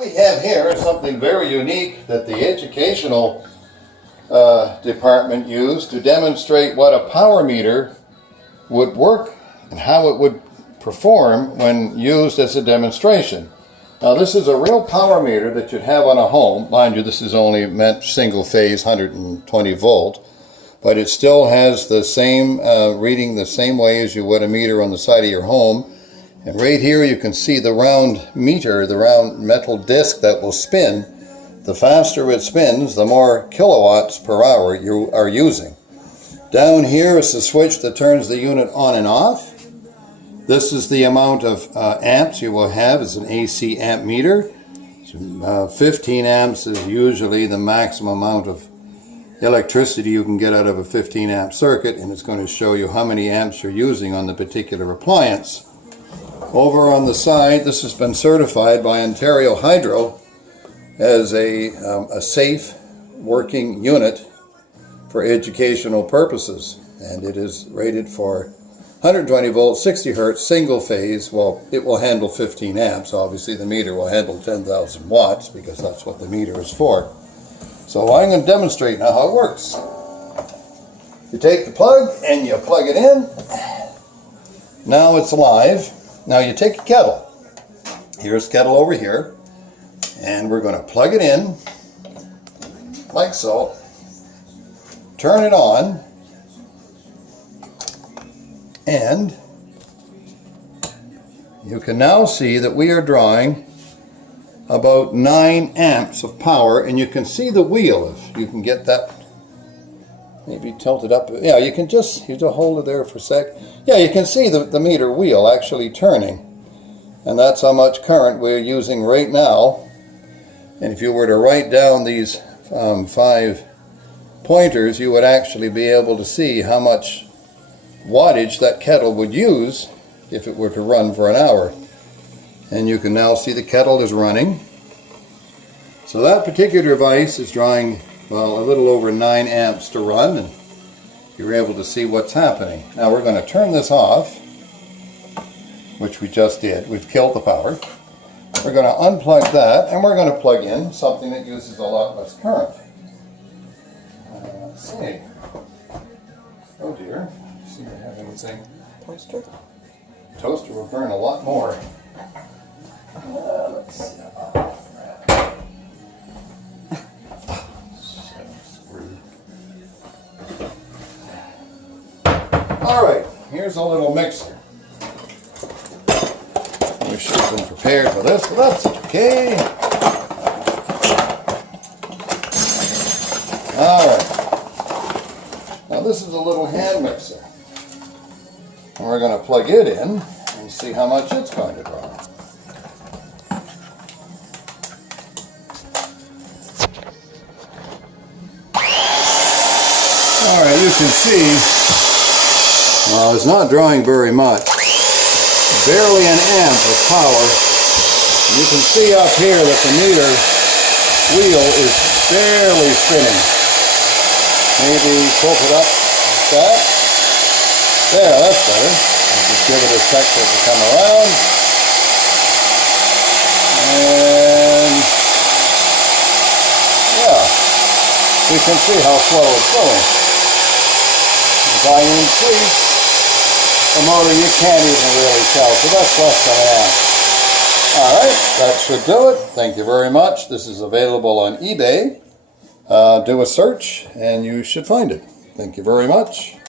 we have here is something very unique that the educational department used to demonstrate what a power meter would work and how it would perform when used as a demonstration. Now this is a real power meter that you'd have on a home. Mind you, this is only meant single phase 120 volt, but it still has the same reading the same way as you would a meter on the side of your home. And right here you can see the round meter, the round metal disc that will spin. The faster it spins, the more kilowatts per hour you are using. Down here is the switch that turns the unit on and off. This is the amount of amps you will have. It's an AC amp meter. 15 amps is usually the maximum amount of electricity you can get out of a 15 amp circuit, and it's going to show you how many amps you're using on the particular appliance. Over on the side, this has been certified by Ontario Hydro as a safe working unit for educational purposes, and it is rated for 120 volts, 60 hertz, single phase. Well, it will handle 15 amps. Obviously the meter will handle 10,000 watts because that's what the meter is for. So I'm going to demonstrate now how it works. You take the plug and you plug it in. Now it's live. Now you take a kettle. Here's a kettle over here, and we're going to plug it in like so. Turn it on, and you can now see that we are drawing about 9 amps of power, and you can see the wheel. If you can get that maybe tilted up. Yeah, you can just hold it there for a sec. Yeah, you can see the meter wheel actually turning, and that's how much current we're using right now. And if you were to write down these 5 pointers, you would actually be able to see how much wattage that kettle would use if it were to run for an hour. And you can now see the kettle is running. So that particular device is drawing, well, a little over 9 amps to run, and you're able to see what's happening. Now we're going to turn this off, which we just did. We've killed the power. We're going to unplug that, and we're going to plug in something that uses a lot less current. Let's see. Oh dear. Let's see if I have anything. Toaster? Toaster will burn a lot more. Let's see. Alright, here's a little mixer. We should have been prepared for this, but that's okay. Alright. Now this is a little hand mixer. And we're going to plug it in and see how much it's going to draw. Alright, you can see, well, it's not drawing very much. Barely an amp of power. You can see up here that the meter wheel is barely spinning. Maybe tilt it up like that. There, that's better. Just give it a sec for it to come around. And yeah, you can see how slow it's going. As I increase the motor, you can't even really tell, so that's less than an amp. Alright, that should do it. Thank you very much. This is available on eBay. Do a search and you should find it. Thank you very much.